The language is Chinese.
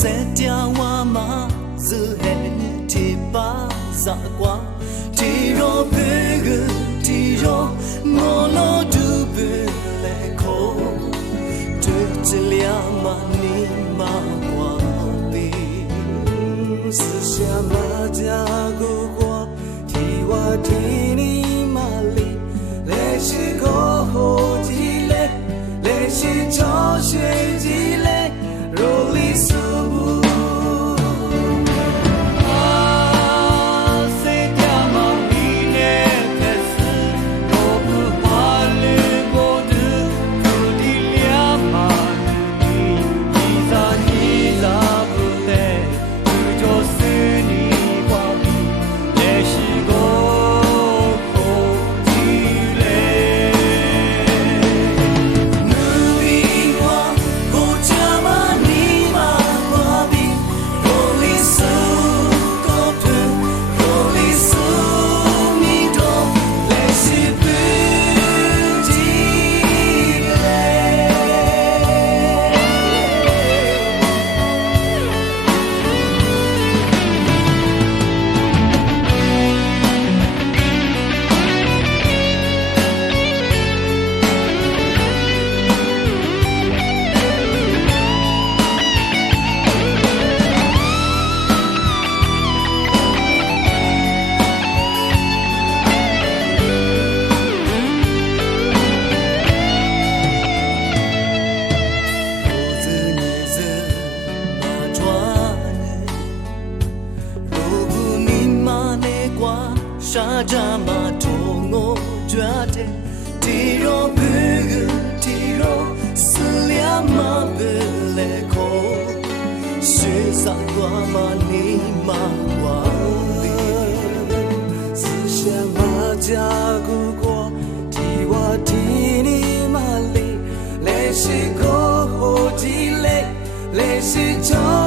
ဆက်တဝါမှာဇူဟဲတီပါစာကွာတီရောဘေဂတီရောမောလိုဒူဘေလေခိုတူချလျာမနီမာကွာဘေ 思想马家古国，提瓦提尼玛里，来是过后积累，来是朝鲜积累，如里苏布。沙扎马托我抓的，提罗贝格提罗斯里亚马贝勒口，是萨瓜马尼马瓦比，思想马加古国，提瓦提尼马里，来是过后积累，来是朝。